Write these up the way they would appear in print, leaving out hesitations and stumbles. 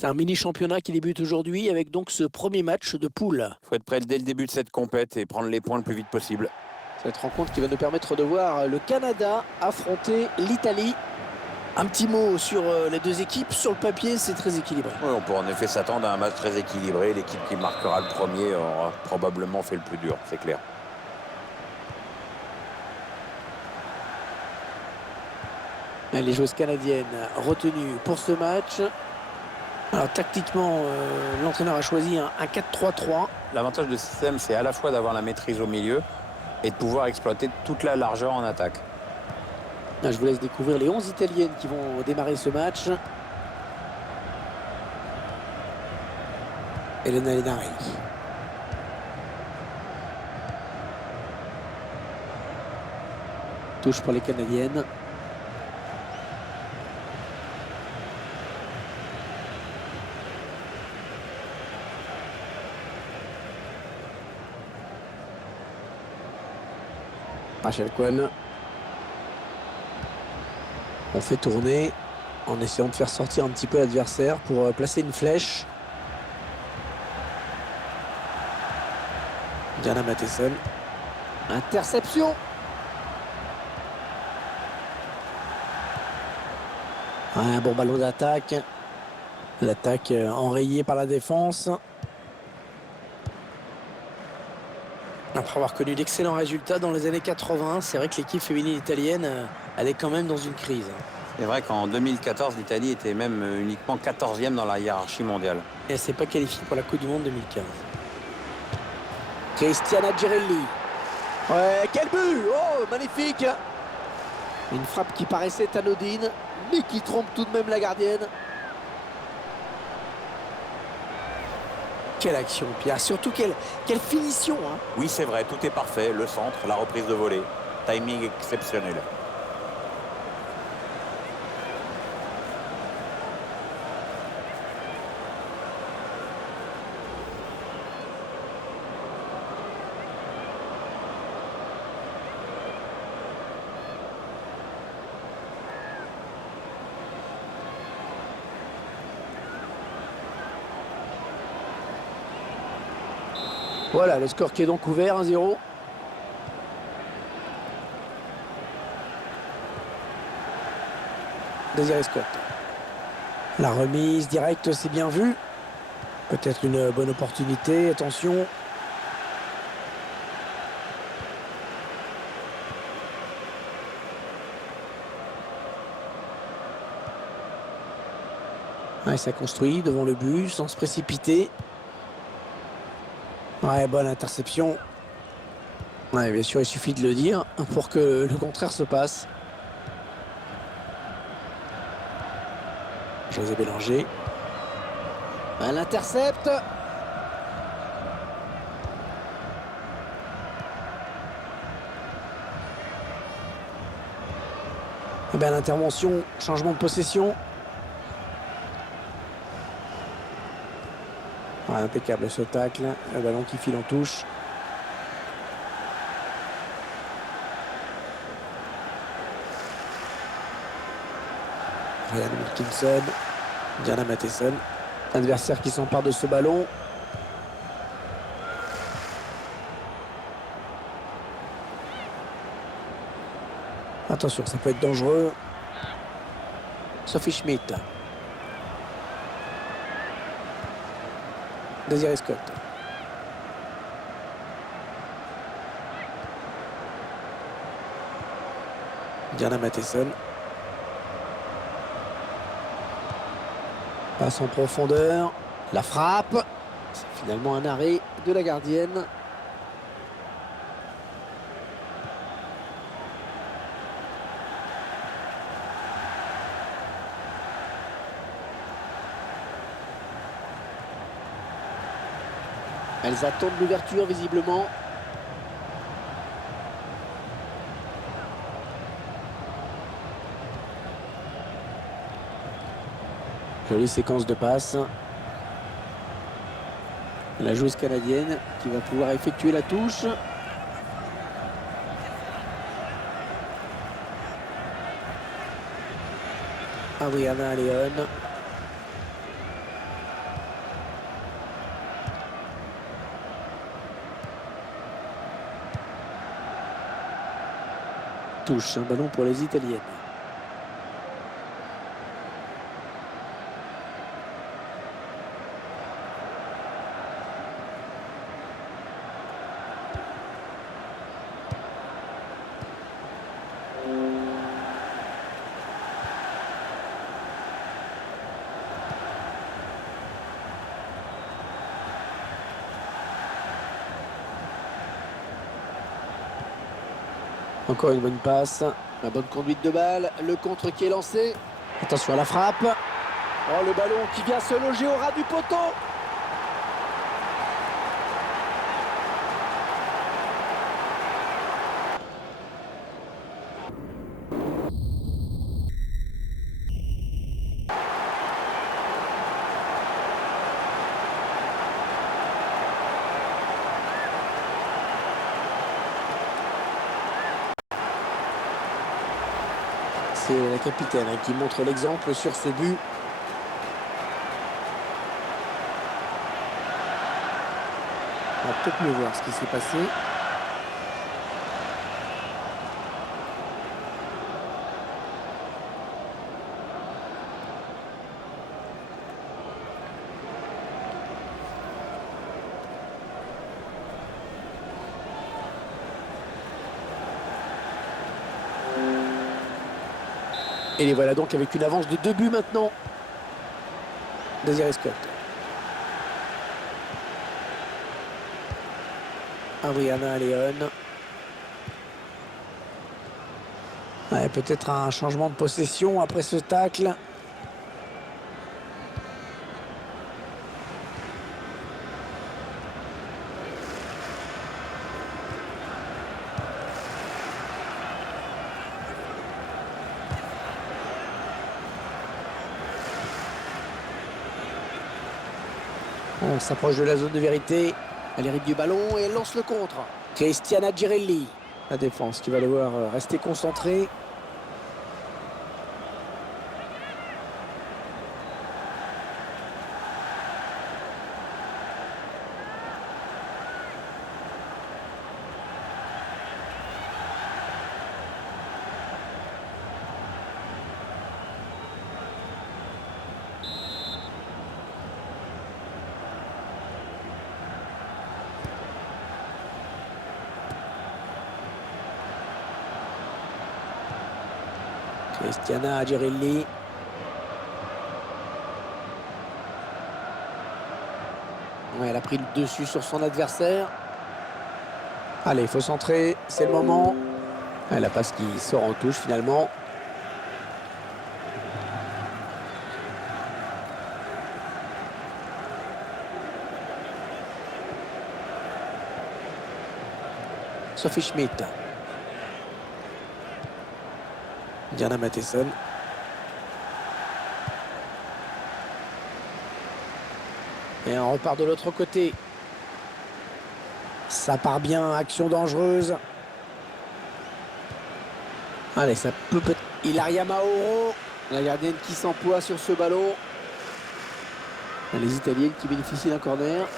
C'est un mini-championnat qui débute aujourd'hui avec donc ce premier match de poule. Il faut être prêt dès le début de cette compète et prendre les points le plus vite possible. Cette rencontre qui va nous permettre de voir le Canada affronter l'Italie. Un petit mot sur les deux équipes. Sur le papier, c'est très équilibré. Oui, on peut en effet s'attendre à un match très équilibré. L'équipe qui marquera le premier aura probablement fait le plus dur, c'est clair. Les joueuses canadiennes retenues pour ce match. Alors tactiquement, l'entraîneur a choisi un 4-3-3. L'avantage de ce système, c'est à la fois d'avoir la maîtrise au milieu et de pouvoir exploiter toute la largeur en attaque. Là, je vous laisse découvrir les 11 Italiennes qui vont démarrer ce match. Elena Lenari. Touche pour les Canadiennes. Rachel Cohen. On fait tourner en essayant de faire sortir un petit peu l'adversaire pour placer une flèche. Diana Matheson. Interception. Un bon ballon d'attaque. L'attaque enrayée par la défense. Après avoir connu d'excellents résultats dans les années 80, c'est vrai que l'équipe féminine italienne, elle est quand même dans une crise. C'est vrai qu'en 2014, l'Italie était même uniquement 14e dans la hiérarchie mondiale. Et elle ne s'est pas qualifiée pour la Coupe du Monde 2015. Cristiana Girelli. Ouais, quel but! Oh, magnifique! Une frappe qui paraissait anodine, mais qui trompe tout de même la gardienne. Quelle action, Pierre. Surtout quelle finition. Hein. Oui, c'est vrai, tout est parfait. Le centre, la reprise de volée. Timing exceptionnel. Voilà, le score qui est donc ouvert, 1-0. Désiré Scott. La remise directe, c'est bien vu. Peut-être une bonne opportunité, attention. Ouais, ça construit devant le but, sans se précipiter. Ouais, bonne interception. Ouais, bien sûr, il suffit de le dire pour que le contraire se passe. José Bélanger. Elle intercepte. Et bien l'intervention, changement de possession. Ouais, impeccable ce tacle. Le ballon qui file en touche. Ryan Wilkinson. Diana Matheson. Adversaire qui s'empare de ce ballon. Attention, ça peut être dangereux. Sophie Schmidt. Désiré Scott. Diana Matheson. Passe en profondeur. La frappe. C'est finalement un arrêt de la gardienne. Elles attendent l'ouverture visiblement. Jolie séquence de passes. La joueuse canadienne qui va pouvoir effectuer la touche. Adriana Leon. touche, un ballon pour les Italiennes. Encore une bonne passe, la bonne conduite de balle, le contre qui est lancé. Attention à la frappe. Oh, le ballon qui vient se loger au ras du poteau. C'est la capitaine qui montre l'exemple sur ce but. On va peut-être mieux voir ce qui s'est passé. Et les voilà donc avec une avance de 2 buts maintenant. Désiré Scott. Adriana León. Ouais, peut-être un changement de possession après ce tacle. On s'approche de la zone de vérité. Elle hérite du ballon et elle lance le contre. Cristiana Girelli. La défense qui va devoir rester concentrée. Cristiana Girelli. Ouais, elle a pris le dessus sur son adversaire. Allez, il faut centrer, c'est le moment. Ouais, la passe qui sort en touche finalement. Sophie Schmidt. Diana Matheson. Et on repart de l'autre côté. Ça part bien, action dangereuse. Allez, ça peut peut-être... Ilaria Mauro, la gardienne qui s'emploie sur ce ballon. Les Italiennes qui bénéficient d'un corner.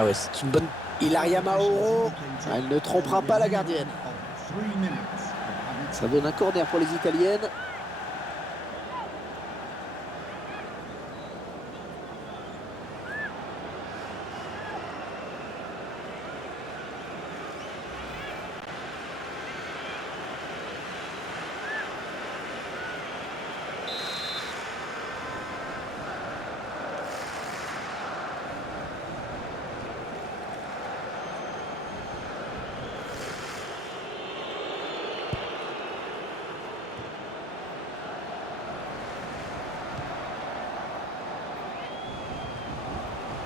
Ah ouais, c'est une bonne... Ilaria Mauro, elle ne trompera pas la gardienne. Ça donne un corner pour les Italiennes.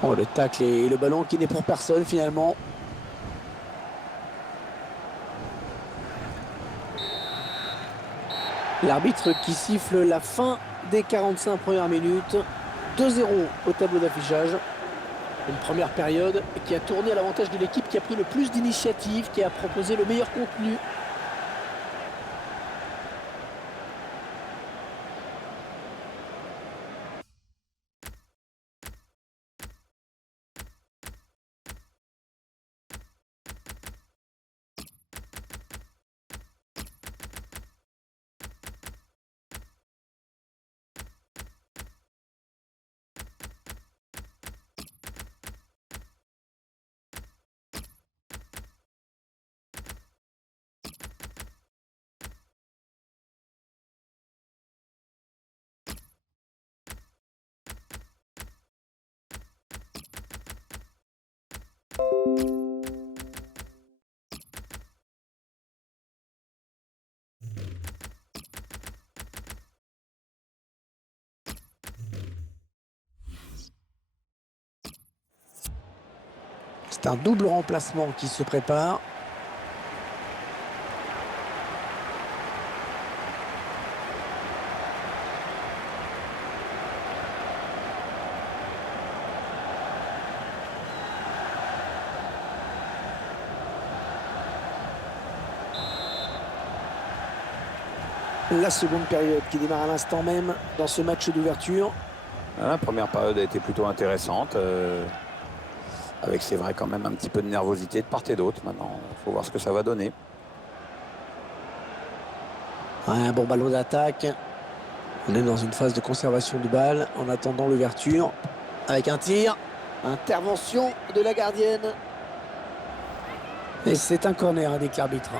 Oh, le tacle et le ballon qui n'est pour personne finalement. L'arbitre qui siffle la fin des 45 premières minutes. 2-0 au tableau d'affichage. Une première période qui a tourné à l'avantage de l'équipe qui a pris le plus d'initiative, qui a proposé le meilleur contenu. C'est un double remplacement qui se prépare. La seconde période qui démarre à l'instant même dans ce match d'ouverture. La première période a été plutôt intéressante. Avec, c'est vrai, quand même un petit peu de nervosité de part et d'autre. Maintenant, il faut voir ce que ça va donner. Un bon ballon d'attaque. On est dans une phase de conservation du bal en attendant l'ouverture. Avec un tir. Intervention de la gardienne. Et c'est un corner, indique l'arbitre.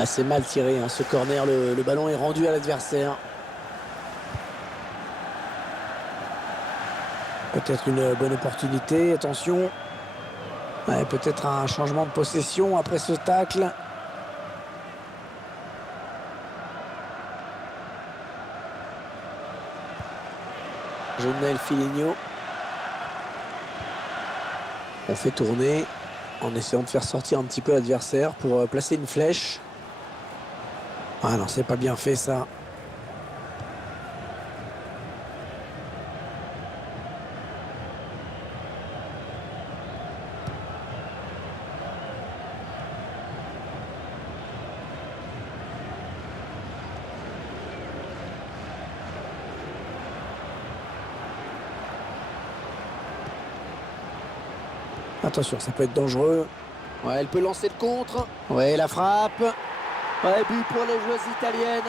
Ah, c'est mal tiré, hein, ce corner. Le ballon est rendu à l'adversaire. Peut-être une bonne opportunité. Attention. Ouais, peut-être un changement de possession après ce tacle. Joël Filhinho. On fait tourner en essayant de faire sortir un petit peu l'adversaire pour placer une flèche. Ah non, c'est pas bien fait ça. Attention, ça peut être dangereux. Ouais, elle peut lancer le contre. Ouais, la frappe. Ouais, but pour les joueuses italiennes.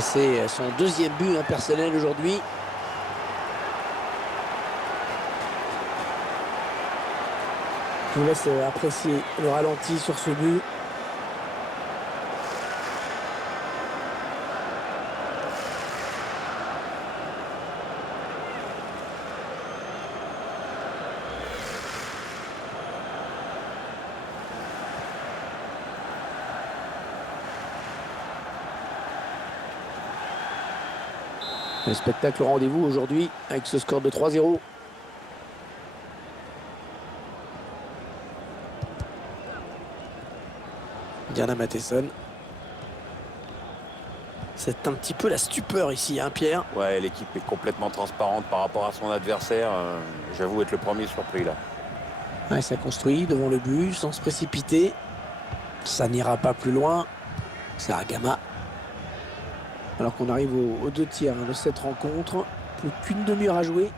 C'est son deuxième but personnel aujourd'hui. Je vous laisse apprécier le ralenti sur ce but. Le spectacle au rendez-vous aujourd'hui avec ce score de 3-0. Diana Matheson. C'est un petit peu la stupeur ici, hein, Pierre? Ouais, l'équipe est complètement transparente par rapport à son adversaire. J'avoue être le premier surpris là. Ouais, ça construit devant le but sans se précipiter. Ça n'ira pas plus loin. C'est Agama. Alors qu'on arrive aux deux tiers de cette rencontre. Plus qu'une demi-heure à jouer.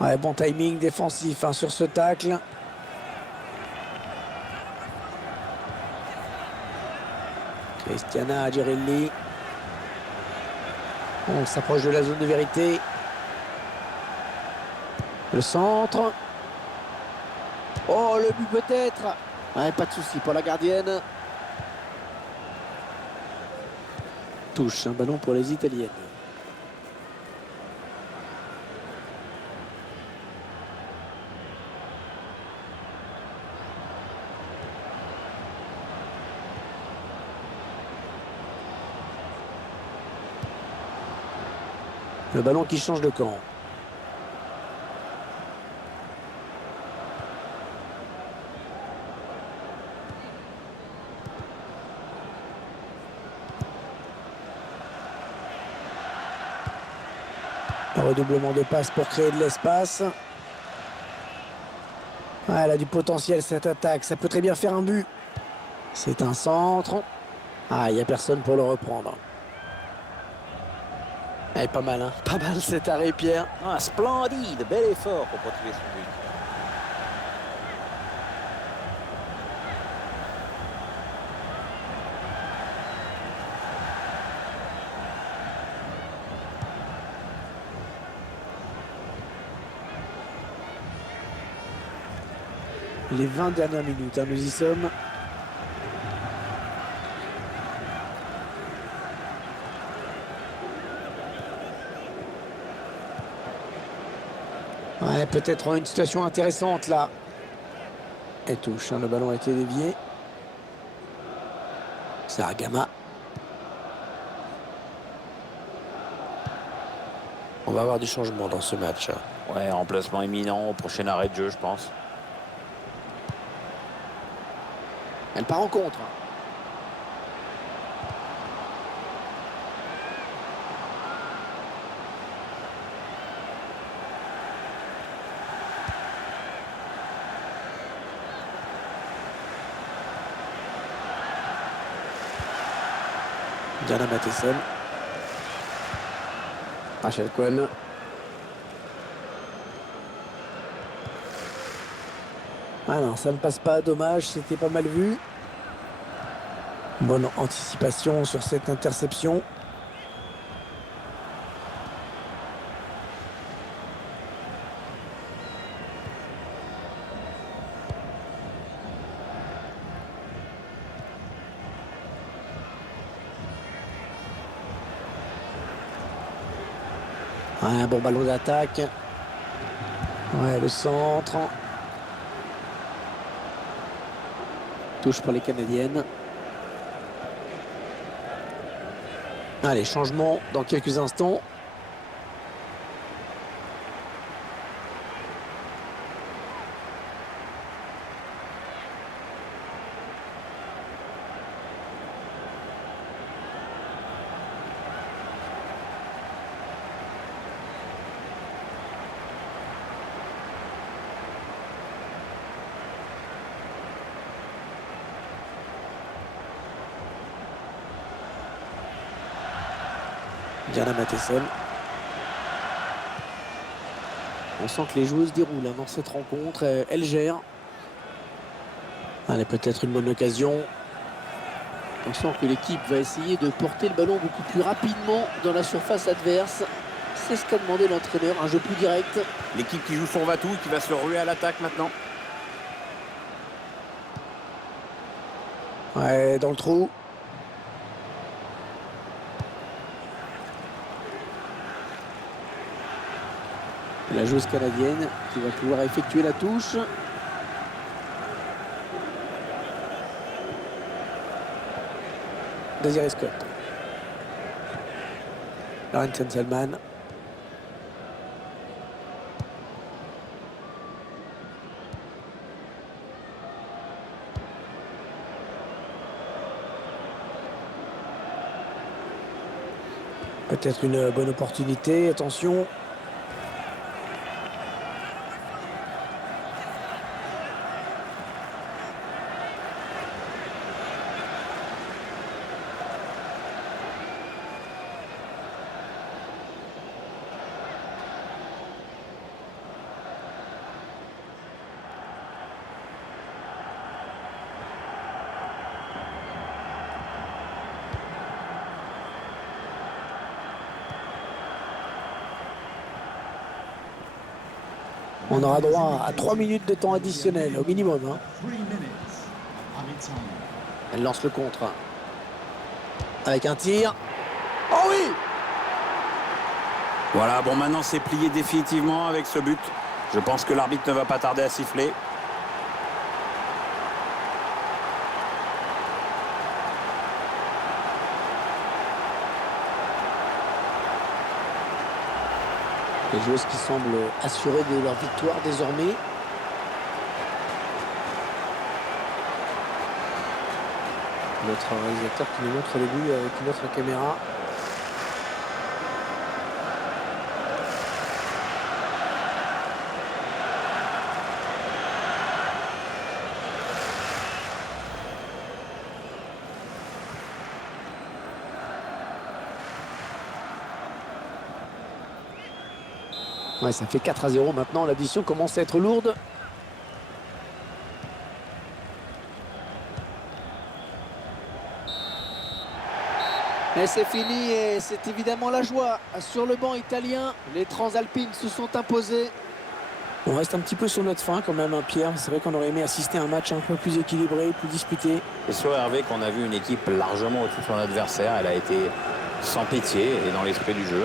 Ouais, bon timing défensif sur ce tacle. Cristiana Girelli. On s'approche de la zone de vérité. Le centre. Oh, le but peut-être. Ouais, pas de souci pour la gardienne. Touche, un ballon pour les Italiennes. Le ballon qui change de camp. Un redoublement de passes pour créer de l'espace. Ah, elle a du potentiel cette attaque. Ça peut très bien faire un but. C'est un centre. Ah, il n'y a personne pour le reprendre. Elle est pas mal, hein. Pas mal cet arrêt, Pierre. Ah, splendide, bel effort pour protéger son but. Les 20 dernières minutes, hein, nous y sommes. Ouais, peut-être une situation intéressante là. Elle touche, hein, le ballon a été dévié. Saragama. On va avoir du changement dans ce match. Ouais, remplacement imminent au prochain arrêt de jeu, je pense. Elle part en contre. Diana Matheson. Rachel Cohen. Ah non, ça ne passe pas, dommage, c'était pas mal vu. Bonne anticipation sur cette interception. Ouais, un bon ballon d'attaque. Ouais, le centre. Touche pour les Canadiennes. Allez, changement dans quelques instants. Diana Matheson. On sent que les joueuses déroulent hein, dans cette rencontre. Elle gère. Allez, peut-être une bonne occasion. On sent que l'équipe va essayer de porter le ballon beaucoup plus rapidement dans la surface adverse. C'est ce qu'a demandé l'entraîneur, un jeu plus direct. L'équipe qui joue son va-tout, qui va se ruer à l'attaque maintenant. Ouais, dans le trou. La joueuse canadienne qui va pouvoir effectuer la touche. Désiré Scott. Lauren Senselman. Peut-être une bonne opportunité, attention. On aura droit à 3 minutes de temps additionnel au minimum. Hein. Elle lance le contre. Avec un tir. Oh oui! Voilà, bon maintenant c'est plié définitivement avec ce but. Je pense que l'arbitre ne va pas tarder à siffler. Les joueuses qui semblent assurées de leur victoire désormais. Notre réalisateur qui nous montre le but avec une autre caméra. Ouais, ça fait 4-0 maintenant. L'addition commence à être lourde. Et c'est fini et c'est évidemment la joie. Sur le banc italien, les Transalpines se sont imposées. On reste un petit peu sur notre fin quand même, hein, Pierre. C'est vrai qu'on aurait aimé assister à un match un peu plus équilibré, plus disputé. C'est sûr, Hervé, qu'on a vu une équipe largement au-dessus de son adversaire. Elle a été sans pitié et dans l'esprit du jeu.